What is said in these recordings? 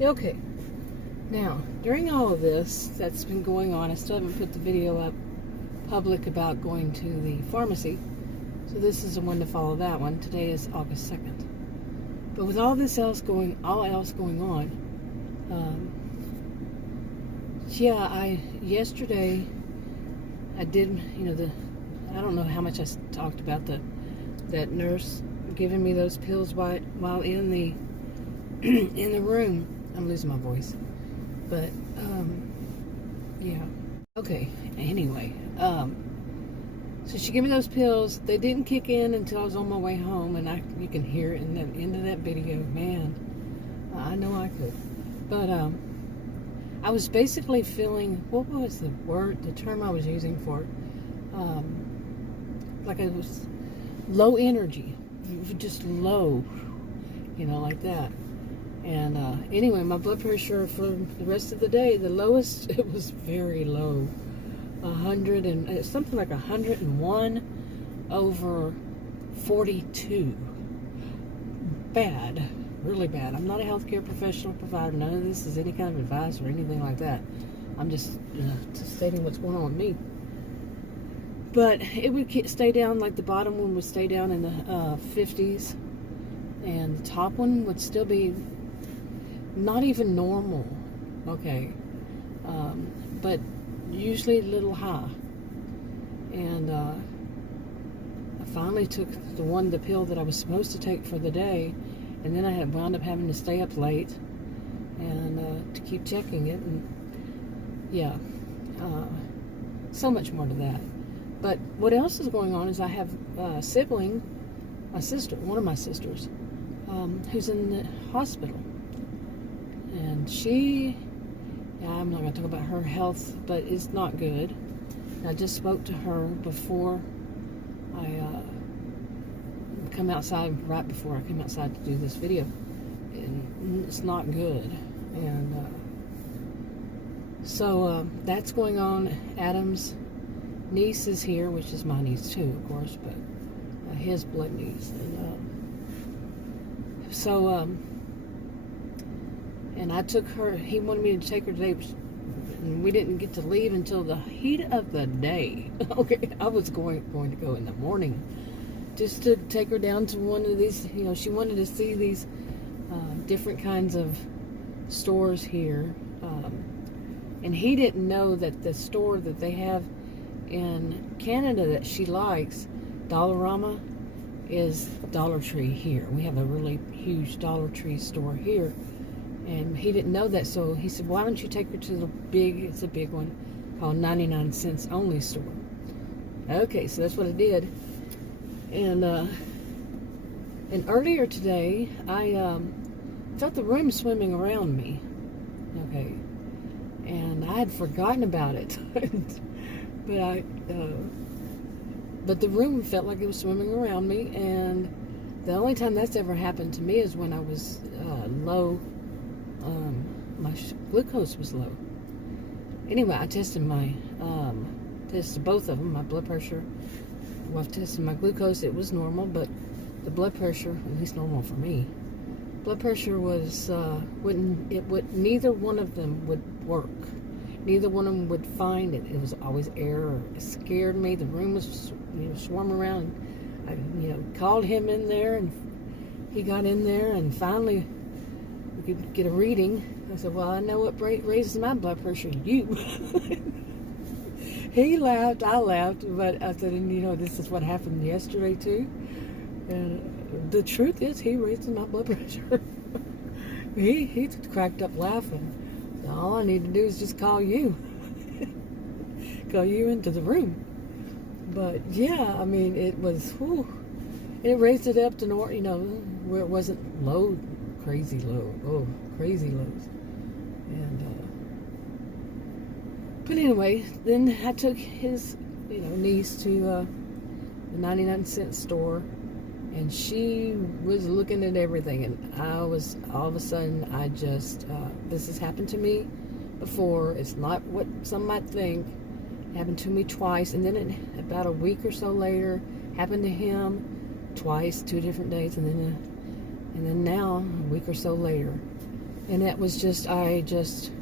Okay, now, during all of this that's been going on, I still haven't put the video up public about going to the pharmacy. So this is the one to follow that one. Today is August 2nd. But with all else going on, yesterday I did, I don't know how much I talked about that nurse giving me those pills while in the in the room. I'm losing my voice, but yeah. Okay. Anyway, so she gave me those pills. They didn't kick in until I was on my way home, and you can hear it in the end of that video. Man, I know I could, but I was basically feeling, what was the term I was using for it? Like it was low energy, just low, like that. And anyway, my blood pressure for the rest of the day, the lowest, it was very low, 100 and something like 101 over 42. Bad. Really bad. I'm not a healthcare professional provider. None of this is any kind of advice or anything like that. I'm just stating what's going on with me. But it would stay down, like the bottom one would stay down in the 50s, and the top one would still be not even normal. Okay, but usually a little high. And I finally took the pill that I was supposed to take for the day. And then I had wound up having to stay up late and to keep checking it. And yeah, so much more to that. But what else is going on is I have a sibling, one of my sisters, who's in the hospital. And I'm not going to talk about her health, but it's not good. I just spoke to her before I come outside, right before I came outside to do this video, and it's not good. And so that's going on. Adam's niece is here, which is my niece too, of course, but his blood niece. And and I took her. He wanted me to take her today, and we didn't get to leave until the heat of the day. Okay, I was going to go in the morning, just to take her down to one of these, she wanted to see these different kinds of stores here. And he didn't know that the store that they have in Canada that she likes, Dollarama, is Dollar Tree here. We have a really huge Dollar Tree store here. And he didn't know that, so he said, why don't you take her to it's a big one, called 99 cents only store. Okay, so that's what I did. And earlier today, I felt the room swimming around me. Okay, and I had forgotten about it, but the room felt like it was swimming around me. And the only time that's ever happened to me is when I was low. My glucose was low. Anyway, I tested tested both of them, my blood pressure. Well, I've tested my glucose, it was normal, but the blood pressure, at least normal for me, blood pressure was, neither one of them would work. Neither one of them would find it. It was always error. It scared me. The room was, swarming around. I, called him in there, and he got in there, and finally we could get a reading. I said, well, I know what raises my blood pressure. You. He laughed, I laughed, but I said, and this is what happened yesterday too. And the truth is, he raised my blood pressure. he cracked up laughing. All I need to do is just call you. Call you into the room. But yeah, I mean, it was, it raised it up to where it wasn't low, crazy low. Oh, crazy lows. And but anyway, then I took his, niece to the 99 cent store, and she was looking at everything, and I was, all of a sudden, I just, this has happened to me before. It's not what some might think. It happened to me twice, and then about a week or so later, happened to him twice, 2 different days, and then now, a week or so later, And that was I just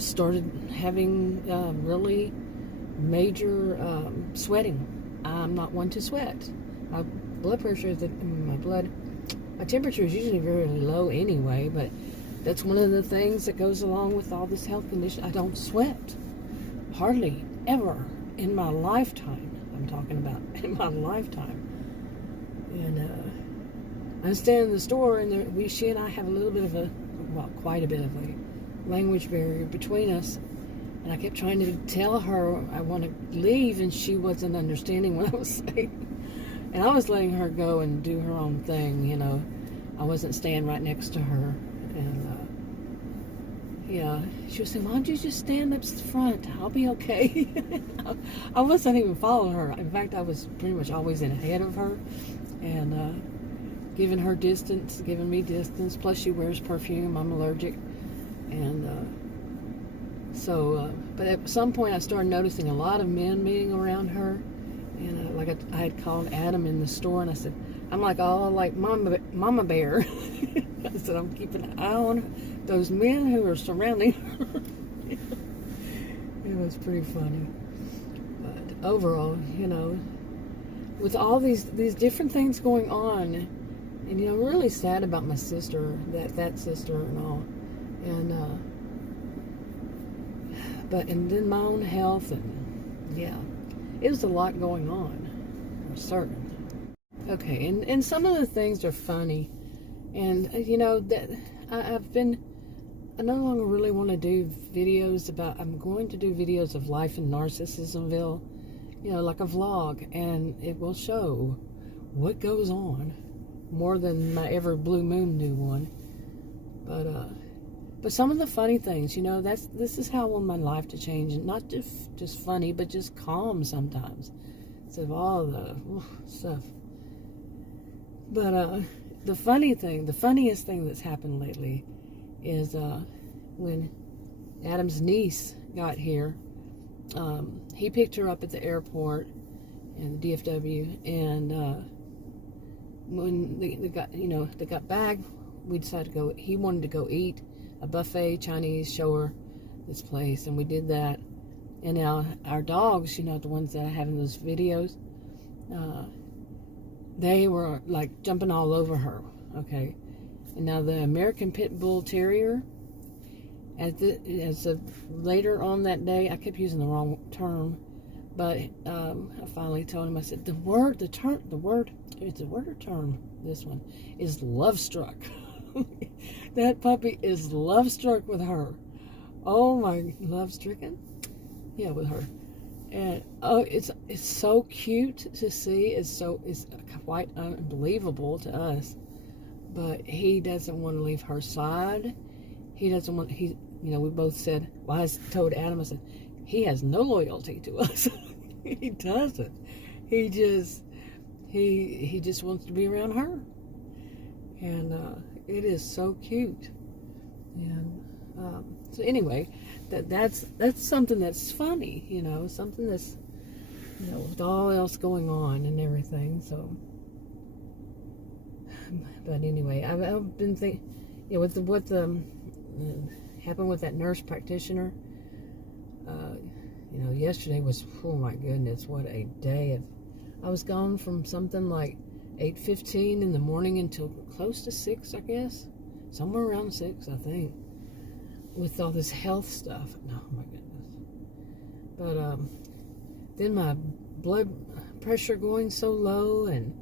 started having really major sweating. I'm not one to sweat. My blood pressure, my temperature is usually very low anyway, but that's one of the things that goes along with all this health condition. I don't sweat. Hardly ever in my lifetime. I'm talking about in my lifetime. And I'm standing in the store, and she and I have a little bit of quite a bit of a language barrier between us. And I kept trying to tell her I want to leave, and she wasn't understanding what I was saying. And I was letting her go and do her own thing, you know. I wasn't staying right next to her. And, yeah, she was saying, why don't you just stand up front? I'll be okay. I wasn't even following her. In fact, I was pretty much always in ahead of her. And giving her distance, giving me distance. Plus, she wears perfume. I'm allergic. And but at some point, I started noticing a lot of men being around her. And like I had called Adam in the store, and I said, I'm like all like Mama Bear. I said, I'm keeping an eye on those men who are surrounding her. It was pretty funny. But overall, you know, with all these different things going on, and, you know, I'm really sad about my sister, that sister and all. And, and then my own health, and yeah, it was a lot going on, for certain. Okay, and some of the things are funny, and you know that I no longer really want to do videos about. I'm going to do videos of life in Narcissismville, you know, like a vlog, and it will show what goes on more than my ever blue moon new one. But some of the funny things, you know, this is how I want my life to change, and not just funny, but just calm sometimes, instead of all the stuff. But the funniest thing that's happened lately is when Adam's niece got here. He picked her up at the airport in the DFW, and when they got back, we decided to go. He wanted to go eat a buffet Chinese, show her this place, and we did that. And now our dogs, you know, the ones that I have in those videos, they were like jumping all over her. Okay, and now the American Pit Bull Terrier, later on that day, I kept using the wrong term, but I finally told him, I said, it's a word or term, this one, is love struck. That puppy is love struck with her. Oh my, love stricken? Yeah, with her. And oh, it's so cute to see. It's quite unbelievable to us. But he doesn't want to leave her side. He doesn't want, you know, we both said, well, I told Adam, I said, he has no loyalty to us. He doesn't. He just wants to be around her. And it is so cute. And so anyway, that's something that's funny, you know, something that's, you know, with all else going on and everything. So, but anyway, I've been thinking, you know, with what happened with that nurse practitioner. You know, yesterday was, oh my goodness, what a day! I was gone from something like 8:15 in the morning until close to 6, I guess, somewhere around 6, I think, with all this health stuff. No, oh my goodness. But then my blood pressure going so low, and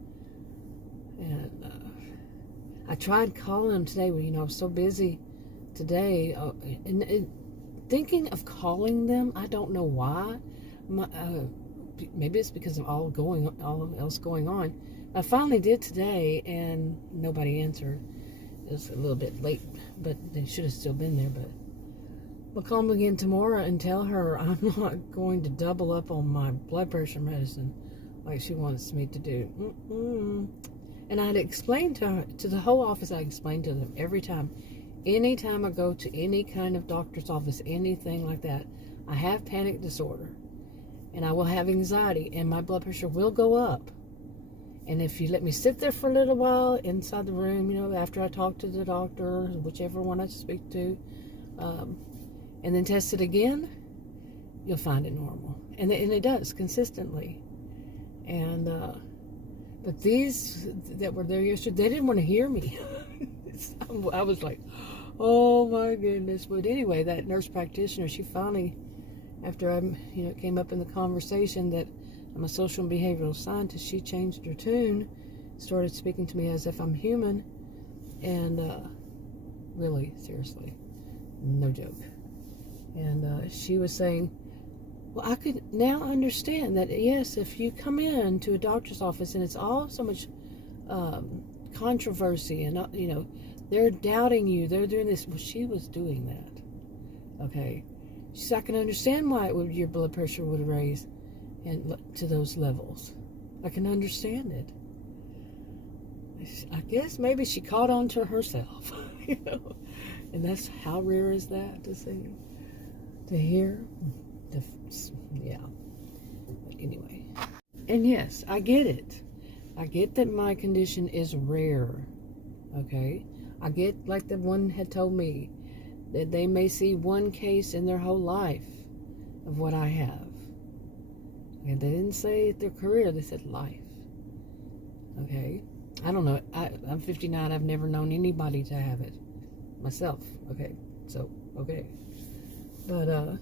I tried calling them today. Well, you know, I was so busy today, and thinking of calling them. I don't know why. Maybe it's because of all else going on. I finally did today, and nobody answered. It was a little bit late, but they should have still been there. But we'll call them again tomorrow and tell her I'm not going to double up on my blood pressure medicine like she wants me to do. And I'd explained to her, to the whole office, I explained to them every time. Anytime I go to any kind of doctor's office, anything like that, I have panic disorder, and I will have anxiety, and my blood pressure will go up. And if you let me sit there for a little while inside the room, you know, after I talk to the doctor, whichever one I speak to, and then test it again, you'll find it normal. And it does consistently. And but these that were there yesterday, they didn't want to hear me. I was like, oh my goodness. But anyway, that nurse practitioner, she finally, after it came up in the conversation that I'm a social and behavioral scientist, she changed her tune, started speaking to me as if I'm human, and really, seriously, no joke. And she was saying, well, I could now understand that, yes, if you come in to a doctor's office and it's all so much controversy and, they're doubting you, they're doing this. Well, she was doing that, okay? She said, I can understand why your blood pressure would raise and to those levels. I can understand it. I guess maybe she caught on to herself, and that's how rare is that to see, to hear. Yeah. But anyway. And yes, I get it. I get that my condition is rare. Okay? I get, like the one had told me, that they may see one case in their whole life of what I have. And they didn't say their career, they said life. Okay? I don't know. I'm 59. I've never known anybody to have it. Myself. Okay. So, okay. But,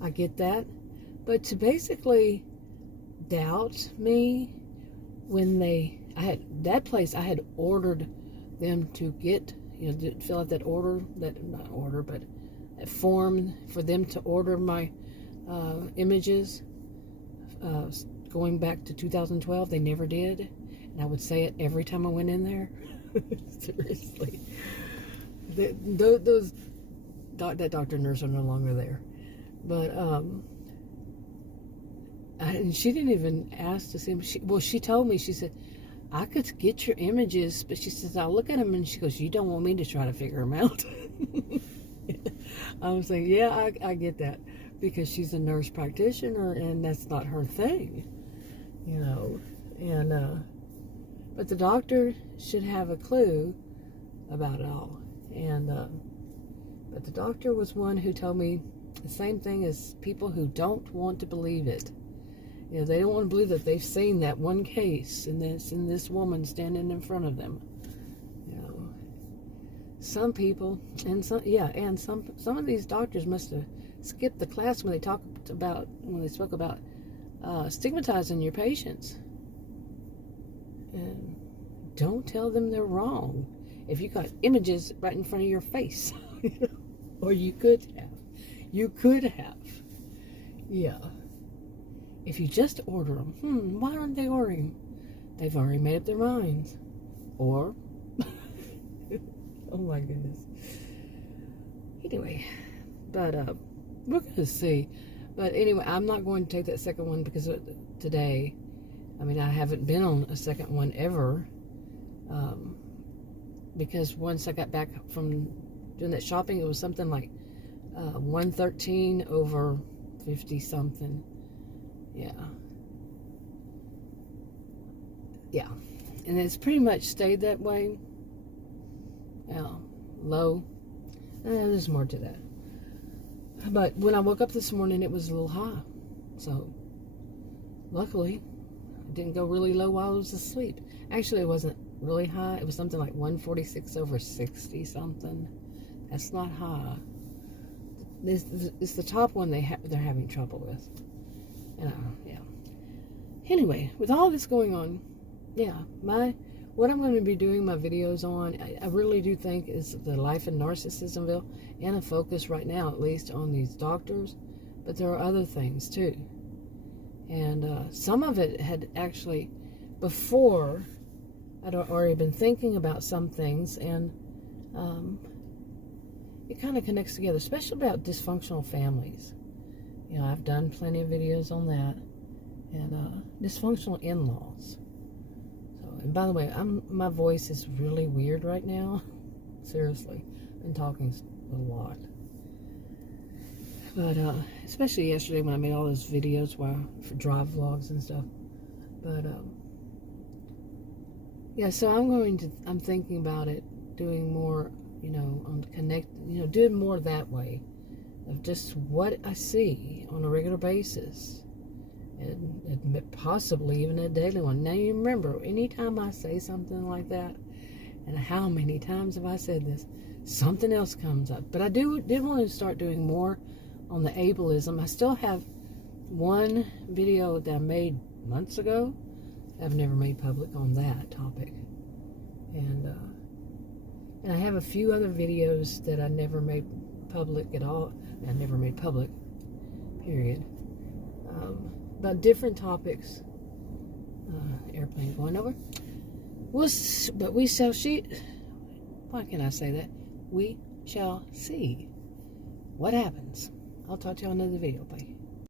I get that. But to basically doubt me when I had ordered them to get, fill out that that form for them to order my images going back to 2012. They never did. And I would say it every time I went in there. Seriously. That doctor and nurse are no longer there. But, and she didn't even ask to see them. She told me, she said, I could get your images, but she says, I'll look at them, and she goes, you don't want me to try to figure them out. I was like, yeah, I get that, because she's a nurse practitioner, and that's not her thing, and, but the doctor should have a clue about it all, and, but the doctor was one who told me the same thing as people who don't want to believe it. They don't want to believe that they've seen that one case and this woman standing in front of them. Some people, and some of these doctors must have skipped the class when they spoke about stigmatizing your patients. And don't tell them they're wrong if you got images right in front of your face, or you could have. Yeah. If you just order them, why aren't they ordering? They've already made up their minds. Or, oh my goodness. Anyway, but we're going to see. But anyway, I'm not going to take that second one because today, I haven't been on a second one ever. Because once I got back from doing that shopping, it was something like 113 over 50 something. Yeah, and it's pretty much stayed that way. Low. There's more to that. But when I woke up this morning, it was a little high. So, luckily, it didn't go really low while I was asleep. Actually, it wasn't really high. It was something like 146 over 60 something. That's not high. It's the top one they're having trouble with. Yeah. Anyway, with all this going on, what I'm going to be doing my videos on, I really do think is the life in Narcissismville, and a focus right now, at least, on these doctors. But there are other things too. And some of it had actually, before, I'd already been thinking about some things, and it kind of connects together, especially about dysfunctional families. I've done plenty of videos on that, and dysfunctional in-laws. And by the way, my voice is really weird right now. Seriously, I've been talking a lot. But especially yesterday when I made all those videos for drive vlogs and stuff. But yeah, so I'm thinking about it, doing more, on connect, doing more that way of just what I see on a regular basis. And possibly even a daily one. Now you remember, anytime I say something like that, and how many times have I said this, something else comes up. But I did want to start doing more on the ableism. I still have one video that I made months ago. I've never made public on that topic. And I have a few other videos that I never made public at all. I never made public, period. About different topics. Airplane going over. But we shall see. Why can I say that? We shall see what happens. I'll talk to you on another video. Bye.